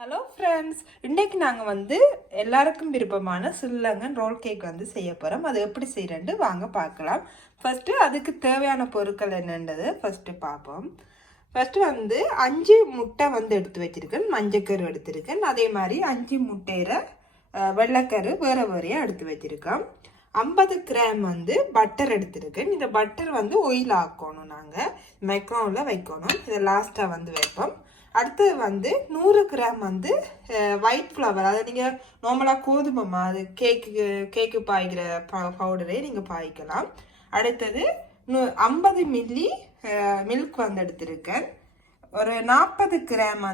Hello friends, இன்றைக்கு நாங்கள் எல்லாருக்கும் விருப்பமான ஸ்ரீலங்கன் ரோல் கேக் செய்ய போகிறோம். அது எப்படி செய்கிறேன்ட்டு வாங்க பார்க்கலாம். ஃபஸ்ட்டு அதுக்கு தேவையான பொருட்கள் என்னன்றது ஃபஸ்ட்டு பார்ப்போம். ஃபஸ்ட்டு 5 முட்டை எடுத்து வச்சுருக்கேன், மஞ்சக்கரு எடுத்திருக்கேன். அதே மாதிரி 5 முட்டையிற வெள்ளைக்கரு வேறு வேறையாக எடுத்து வச்சுருக்கோம். 50 கிராம் பட்டர் எடுத்திருக்கேன். இந்த பட்டர் ஆயில் ஆக்கணும், நாங்கள் மைக்ரோவில் வைக்கணும். இதை லாஸ்ட்டாக வைப்போம். அடுத்தது 100 கிராம் ஒயிட் ஃப்ளவர், அதை நீங்கள் நார்மலாக கோதுமை அது கேக்கு பாய்க்கிற பவுடரே நீங்கள் பாய்க்கலாம். அடுத்தது 50 மில்லி மில்க் எடுத்திருக்கேன். ஒரு 40 கிராம்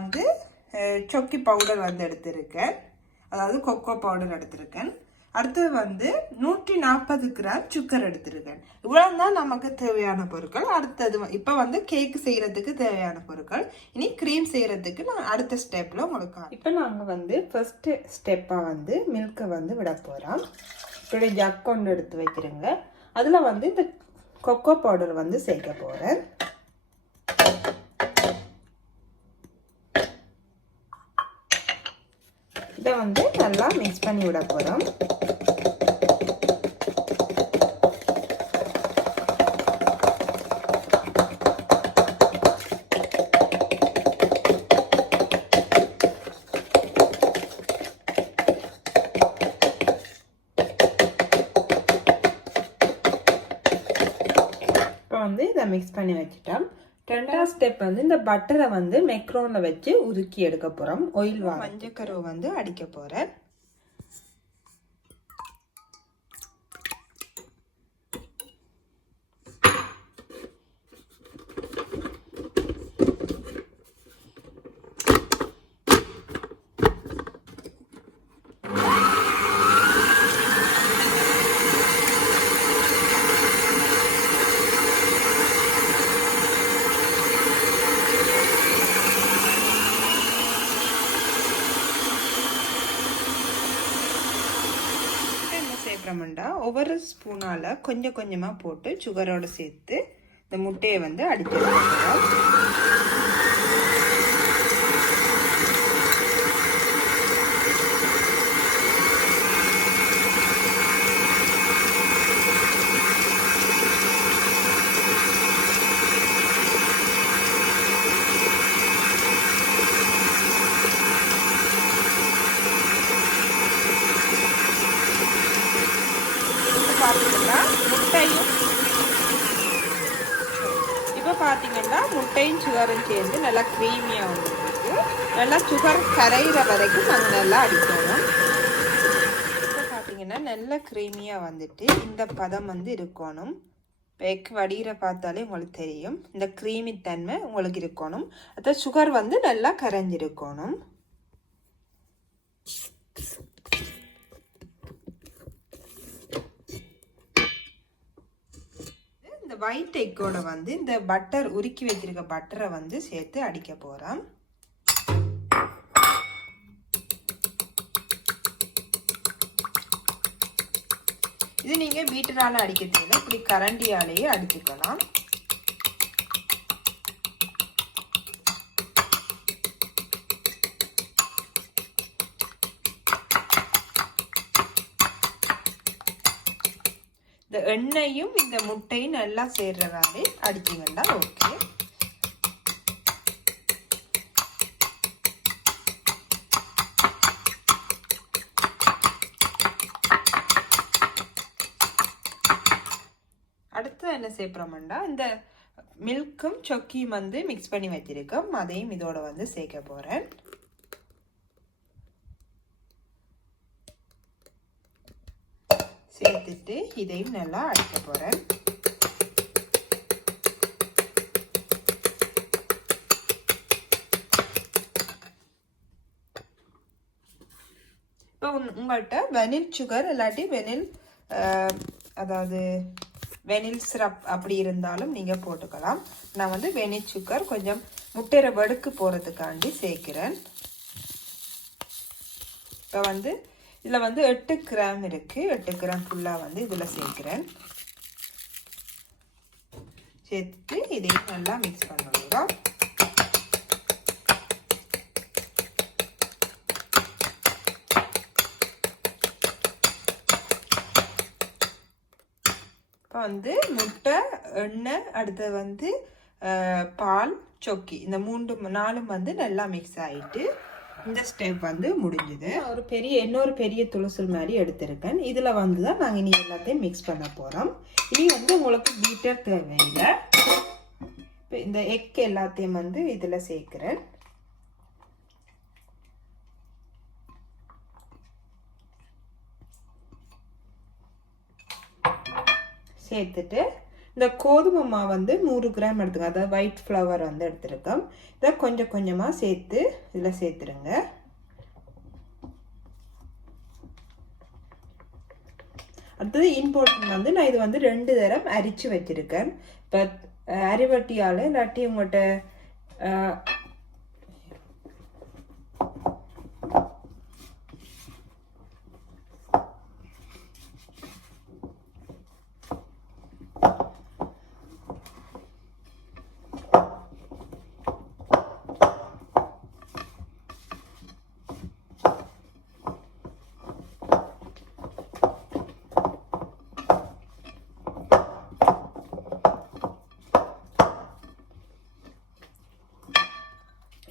சொக்கி பவுடர் எடுத்திருக்கேன், அதாவது கொக்கோ பவுடர் எடுத்திருக்கேன். அடுத்தது 140 கிராம் சுகர் எடுத்திருக்கேன். இவ்வளவு தான் நமக்கு தேவையான பொருட்கள். அடுத்தது இப்போ கேக்கு செய்யறதுக்கு தேவையான பொருட்கள். இனி க்ரீம் செய்யறதுக்கு நான் அடுத்த ஸ்டெப்ல உங்களுக்கு இப்போ நாங்கள் ஃபர்ஸ்ட் ஸ்டெப்பா மில்கை விட போறோம். இப்படி ஜக் கொண்டு எடுத்து வைக்கிறேங்க. அதுல இந்த கொக்கோ பவுடர் சேர்க்க போறேன். இதை நல்லா மிக்ஸ் பண்ணி விட போறோம். இதை மிக்ஸ் பண்ணி வச்சுட்டோம். ரெண்டாவது ஸ்டெப் இந்த பட்டரை மைக்ரோனில் வச்சு உருக்கி எடுக்க போகிறோம். ஆயில் மஞ்சக்கரு அடிக்க போகிறேன். ஒவ்வொரு ஸ்பூனால் கொஞ்சம் கொஞ்சமாக போட்டு சுகரோடு சேர்த்து இந்த முட்டையை அடிக்க வைக்கிறோம். இப்போ பார்த்தீங்கன்னா முட்டையும் சுகரும் சேர்ந்து நல்லா க்ரீமியாக வந்துருக்கு. நல்லா சுகர் கரைகிற வரைக்கும் நாங்கள் நல்லா அடிக்கணும். இப்போ பார்த்தீங்கன்னா நல்லா க்ரீமியாக இந்த பதம் இருக்கணும். எக் வடிகிற பார்த்தாலே உங்களுக்கு தெரியும். இந்த க்ரீமி தன்மை உங்களுக்கு இருக்கணும். அதான் சுகர் நல்லா கரைஞ்சிருக்கணும். ஒயிட் எக்கோட இந்த பட்டர் உருக்கி வச்சிருக்க பட்டரை சேர்த்து அடிக்க போறோம். இது நீங்க பீட்டரால அடிக்க தேவை, இப்படி கரண்டியாலேயே அடிச்சுக்கலாம். இந்த எண்ணெயும் இந்த முட்டையும் நல்லா சேர்ற மாதிரி அடிச்சிங்கன்னா ஓகே. அடுத்து என்ன சேர்ப்போம்னா இந்த மில்க்கும் சொக்கியும் மிக்ஸ் பண்ணி வச்சிருக்கோம். அதையும் இதோட சேர்க்க போறேன். சேர்த்துட்டு இதையும் நல்லா அடிக்க போறேன். இப்போ உங்கள்கிட்ட வெனில் சுகர் இல்லாட்டி அதாவது வெனில் சிரப் அப்படி இருந்தாலும் நீங்க போட்டுக்கலாம். நான் வெனில் சுகர் கொஞ்சம் முட்டையிற வடுக்கு போறதுக்காண்டி சேர்க்கிறேன். இப்போ இதில் 8 கிராம் இருக்குது. 8 கிராம் ஃபுல்லாக இதில் சேர்க்குறேன். சேர்த்து இதையும் நல்லா மிக்ஸ் பண்ணுறோம். வந்து முட்டை, எண்ணெய், அடுத்தது வந்து பால், சொக்கி, இந்த 4 வந்து நல்லா மிக்ஸ் ஆகிட்டு இந்த ஸ்டெப் வந்து முடிஞ்சுது. இன்னொரு பெரிய துளசல் மாதிரி எடுத்திருக்கேன். இதில் வந்து தான் நாங்கள் இனி எல்லாத்தையும் மிக்ஸ் பண்ண போகிறோம். இனி வந்து உங்களுக்கு பீட்டர் தேவையில்லை. இப்போ இந்த எக் எல்லாத்தையும் வந்து இதில் சேர்க்குறேன். சேர்த்துட்டு இந்த கோதுமை மாவு வந்து 100 கிராம் எடுத்துங்க. அதாவது ஒயிட் ஃப்ளவர் வந்து எடுத்துருக்கோம். இதை கொஞ்சம் கொஞ்சமாக சேர்த்து இதில் சேர்த்துருங்க. அடுத்தது இம்பார்ட்டன்ட் வந்து நான் இது வந்து 2 தரம் அரிச்சு வச்சிருக்கேன். இப்போ அரிவட்டியால் இல்லாட்டி உங்கள்கிட்ட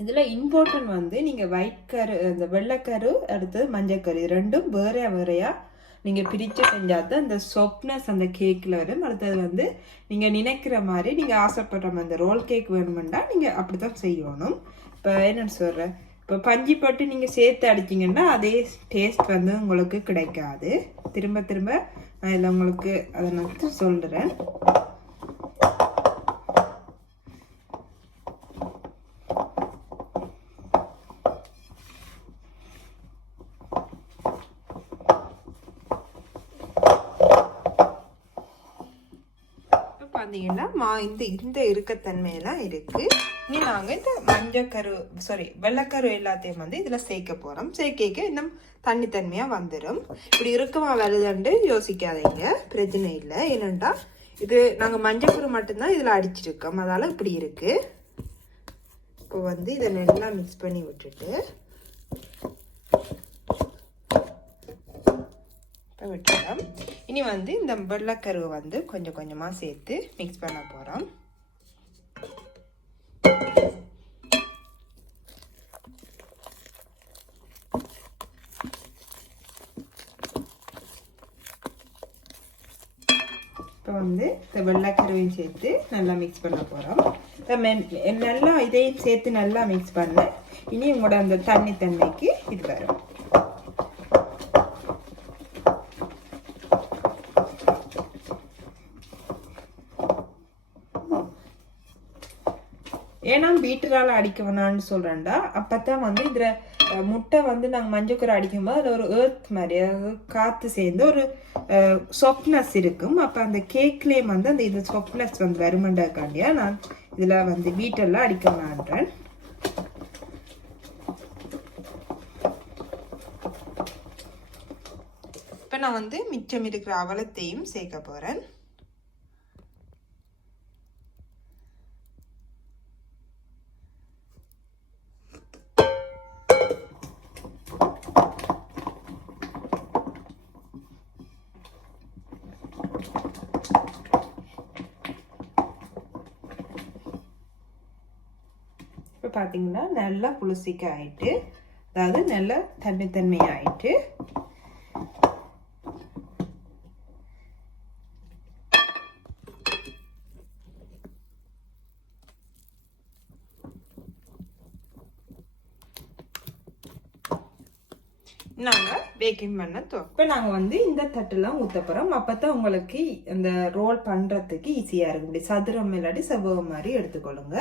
இதில் இம்பார்ட்டன்ட் வந்து நீங்கள் ஒயிட் கரு, இந்த வெள்ளைக்கரு, அடுத்தது மஞ்சக்கரு, ரெண்டும் வேறையாக நீங்கள் பிரித்து செஞ்சால் தான் இந்த சாஃப்ட்னஸ் அந்த கேக்கில் வரும். அடுத்தது வந்து நீங்கள் நினைக்கிற மாதிரி நீங்கள் ஆசைப்படுற மாதிரி இந்த ரோல் கேக் வேணுமெண்டா நீங்கள் அப்படி தான் செய்யணும். இப்போ என்னென்னு சொல்கிறேன், இப்போ பஞ்சு போட்டு நீங்கள் சேர்த்து அடிச்சிங்கன்னா அதே டேஸ்ட் வந்து உங்களுக்கு கிடைக்காது. திரும்ப திரும்ப நான் இதில் உங்களுக்கு அதை நான் சொல்கிறேன். பார்த்தீங்கன்னா இந்த இருக்கத்தன்மையெல்லாம் இருக்குது. இனி நாங்கள் இந்த மஞ்சக்கரு வெள்ளைக்கரு எல்லாத்தையும் வந்து இதில் சேர்க்க போகிறோம். சேர்க்க இன்னும் தண்ணித்தன்மையாக வந்துடும். இப்படி இருக்குமா வருதுன்ட்டு யோசிக்காதீங்க, பிரச்சனை இல்லை. ஏனெண்டா இது நாங்கள் மஞ்சக்கரு மட்டும்தான் இதில் அடிச்சிருக்கோம், அதால் இப்படி இருக்குது. இப்போ வந்து இதை நல்லா மிக்ஸ் பண்ணி விட்டுட்டு விட்டுறோம். இனி வந்து இந்த வெள்ளைக்கருவை வந்து கொஞ்சம் கொஞ்சமாக சேர்த்து மிக்ஸ் பண்ண போகிறோம். இப்போ வந்து இந்த வெள்ளைக்கருவையும் சேர்த்து நல்லா மிக்ஸ் பண்ண போகிறோம். நல்லா இதையும் சேர்த்து நல்லா மிக்ஸ் பண்ண இனி உங்களோட அந்த தண்ணிக்கு இது வரும். ஏன்னா பீட்டரால் அடிக்க வேணான்னு சொல்கிறேன்டா, அப்போ தான் வந்து இதில் முட்டை வந்து நாங்கள் மஞ்சக்கரை அடிக்கும்போது அதில் ஒரு ஏர்த் மாதிரி, அதாவது காற்று சேர்ந்து ஒரு சாஃப்ட்னஸ் இருக்கும். அப்போ அந்த கேக்லேயே வந்து அந்த இது சாஃப்ட்னஸ் வந்து வருமெண்டாக்காண்டியா நான் இதில் வந்து பீட்டரில் அடிக்க வேணான்றேன். இப்போ நான் வந்து மிச்சம் இருக்கிற அவலத்தையும் சேர்க்க போகிறேன். இப்போ பார்த்தீங்கன்னா நல்லா புளிசிக்க ஆயிட்டு, அதாவது நல்லா தன்மை ஆயிட்டு, நாங்கள் பேக்கிங் பண்ண இப்போ நாங்கள் வந்து இந்த தட்டெல்லாம் ஊற்ற போகிறோம். அப்போ தான் உங்களுக்கு இந்த ரோல் பண்ணுறதுக்கு ஈஸியாக இருக்கும். இப்படி சதுரம் இல்லாட்டி செவ்வகம் மாதிரி எடுத்துக்கொள்ளுங்க.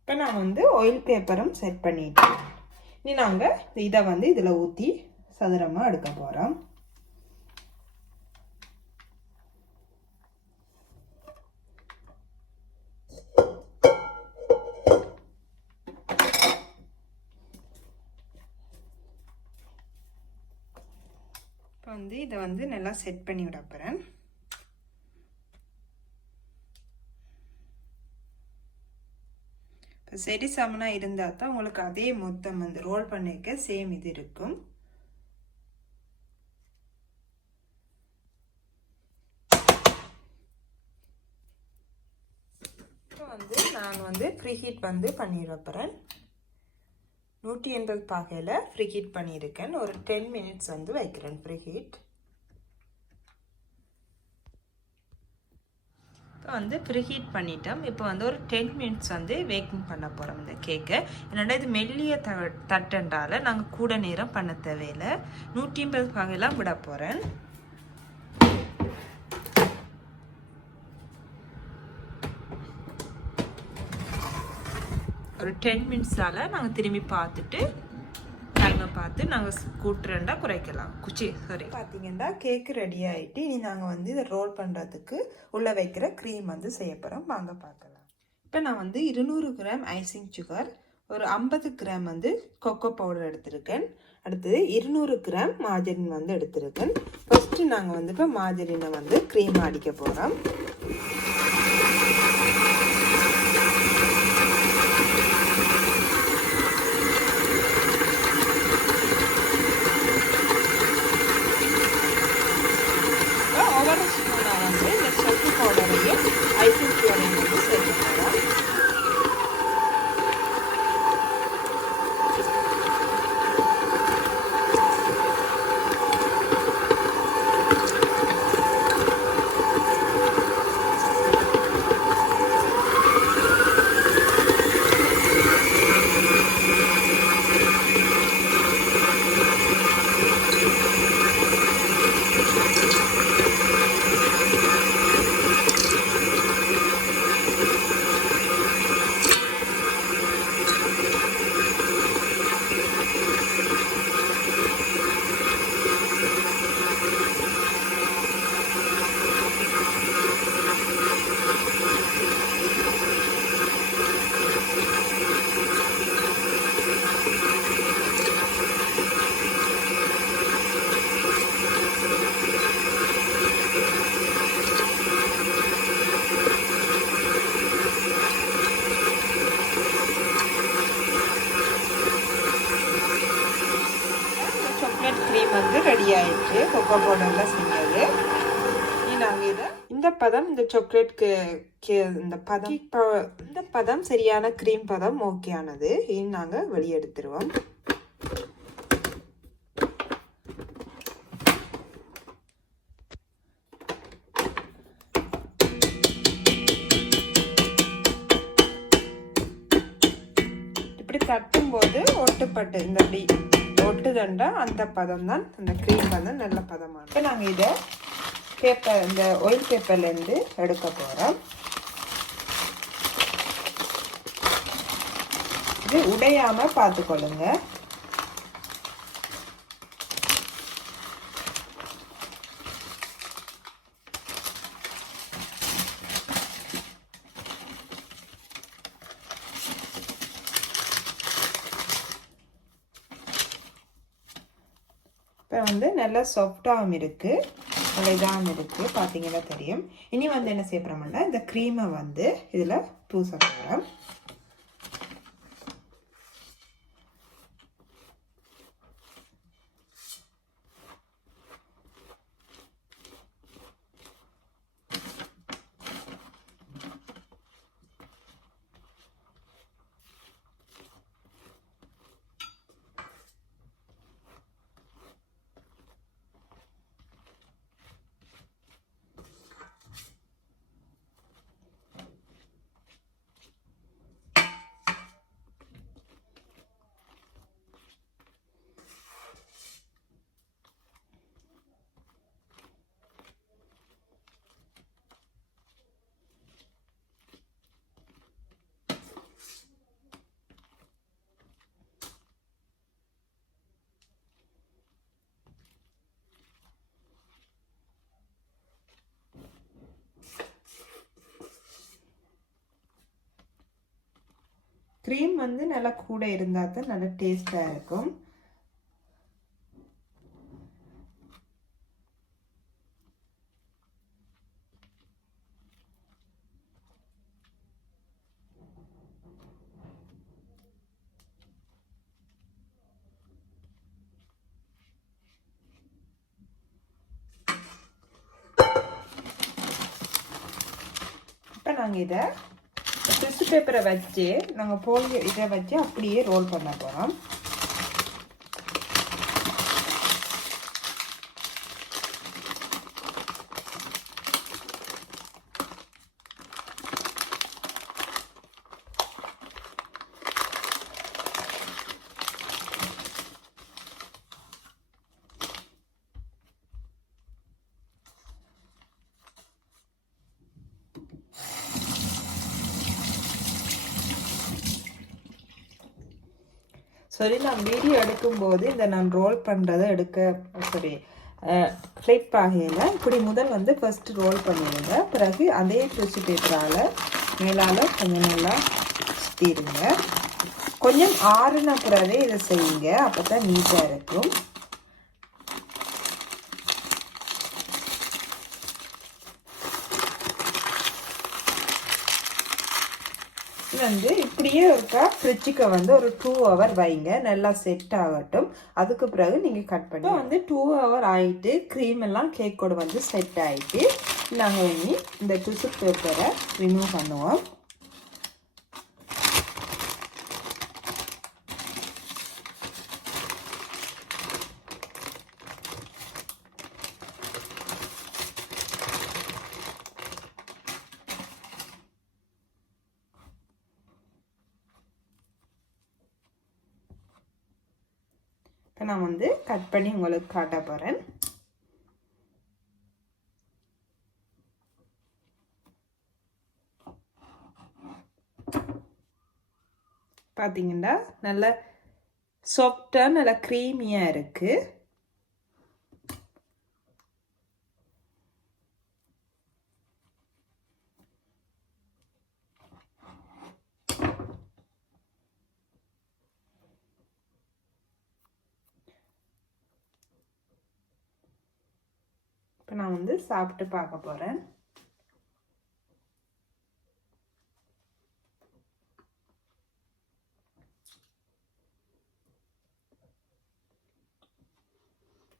இப்போ நான் வந்து ஆயில் பேப்பரும் செட் பண்ணிட்டேன். இனி நாங்கள் இதை வந்து இதில் ஊற்றி சதுரமாக எடுக்க போகிறோம். இப்போ வந்து இதை வந்து நல்லா செட் பண்ணி விட போகிறேன். இப்போ சரி சமனாக இருந்தால் தான் உங்களுக்கு அதே மொத்தம் வந்து ரோல் பண்ணிக்க சேம் இது இருக்கும். ஹீட் வந்து பண்ணிட போகிறேன். 180 பாகையில் ப்ரீ ஹீட் பண்ணியிருக்கேன். ஒரு 10 மினிட்ஸ் வந்து வைக்கிறேன் ப்ரீ ஹீட். இப்போ வந்து ப்ரீஹீட் பண்ணிட்டோம். இப்போ வந்து ஒரு 10 மினிட்ஸ் வந்து பேக்கிங் பண்ண போகிறோம் இந்த கேக்கை. என்னடா இது மெல்லிய தட்டுன்றால நாங்கள் கூட நேரம் பண்ண தேவையில்லை. 180 பாகையெல்லாம் விட போகிறேன். ஒரு 10 மினிட்ஸால் நாங்கள் திரும்பி பார்த்துட்டு டைமை பார்த்து நாங்கள் கூட்டுறேன்டா குறைக்கலாம். சாரி பார்த்தீங்கன்னா கேக்கு ரெடி ஆகிட்டு இனி நாங்கள் வந்து இதை ரோல் பண்ணுறதுக்கு உள்ளே வைக்கிற க்ரீம் வந்து செய்ய போகிறோம். வாங்க பார்க்கலாம். இப்போ நான் வந்து 200 கிராம் ஐசிங் சுகர், ஒரு 50 கிராம் வந்து கொக்கோ பவுடர் எடுத்திருக்கேன். அடுத்தது 200 கிராம் மார்ஜரின் வந்து எடுத்திருக்கேன். ஃபஸ்ட்டு நாங்கள் வந்து இப்போ மார்ஜரினை வந்து க்ரீம் அடிக்க போகிறோம். ஐசிங் சுகரையும் வந்து சேர்க்க போகிறோம். வந்து ரெடி ஆயிடுச்சு. கொக்கோ பவுடர்லாம் செஞ்சது. நாங்கள் இதை இந்த பதம், இந்த சாக்லேட்க்கு இந்த பதம் சரியான க்ரீம் பதம் ஓகேயானது. இனி நாங்கள் வெளியெடுத்துருவோம். இப்படி தட்டும் போது ஒட்டுப்பட்டு இந்த ஒட்டுதண்டா அந்த பதம் தான், அந்த க்ரீம் பதம் நல்ல பதமான. இப்போ நாங்கள் இதை இந்த ஆயில் பேப்பர்லேருந்து எடுக்க போகிறோம். இது உடையாமல் பார்த்துக்கொள்ளுங்க. இப்போ வந்து நல்லா சாஃப்டாகவும் இருக்குது, நல்லா இதாகவும் இருக்குது, பார்த்தீங்கன்னா தெரியும். இனி வந்து என்ன செய்ய போகிறோம்னா இந்த க்ரீமை வந்து இதில் பூச போகிறோம். க்ரீம் வந்து நல்லா கூட இருந்தால் தான் நல்லா டேஸ்டாக இருக்கும். இப்போ நாங்கள் இதை டிஷ்யூ பேப்பரை வச்சு நாங்கள் போலியோ இதை வச்சு அப்படியே ரோல் பண்ண போகிறோம். சரி, நான் வீடியோ எடுக்கும்போது இந்த நான் ரோல் பண்ணுறதை ஃப்ளிப் ஆகையில் இப்படி முதல் வந்து ஃபஸ்ட்டு ரோல் பண்ணிடுங்க. பிறகு அதே டிஷ்யூ பேப்பரால் மேலால் கொஞ்சம் நல்லா சுற்றிடுங்க. கொஞ்சம் ஆறுன பிறகு இதை செய்யுங்க, அப்போ தான் நீட்டாக இருக்கும். வந்து இப்படியே இருக்கா ஃப்ரிட்ஜுக்கு வந்து ஒரு 2 hour வைங்க, நல்லா செட் ஆகட்டும். அதுக்கு பிறகு நீங்கள் கட் பண்ணி வந்து 2 hour ஆகிட்டு க்ரீம் எல்லாம் கேக்கோடு வந்து செட் ஆகிட்டு நாங்கள் இனி இந்த டிஷ்யூ பேப்பரை ரிமூவ் பண்ணுவோம். இப்போ நான் வந்து கட் பண்ணி உங்களுக்கு காட்ட போகிறேன். பார்த்தீங்கன்னா நல்ல சாஃப்டாக நல்லா க்ரீமியாக இருக்குது. இப்போ நான் வந்து சாப்பிட்டு பார்க்க போகிறேன்.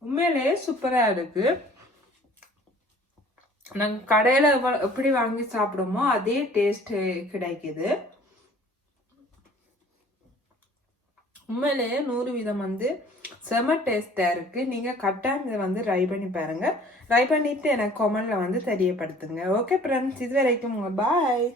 உண்மையிலேயே சூப்பராக இருக்குது. நாங்கள் கடையில் எப்படி வாங்கி சாப்பிடுமோ அதே டேஸ்ட்டு கிடைக்குது. உண்மையிலேயே 100% வந்து செம டேஸ்ட்டாக இருக்குது. நீங்கள் கட்டாயம் இதை வந்து ட்ரை பண்ணி பாருங்கள். ட்ரை பண்ணிவிட்டு எனக்கு கமெண்டில் வந்து தெரியப்படுத்துங்க. ஓகே ஃப்ரெண்ட்ஸ், இது வரைக்கும் பாய்.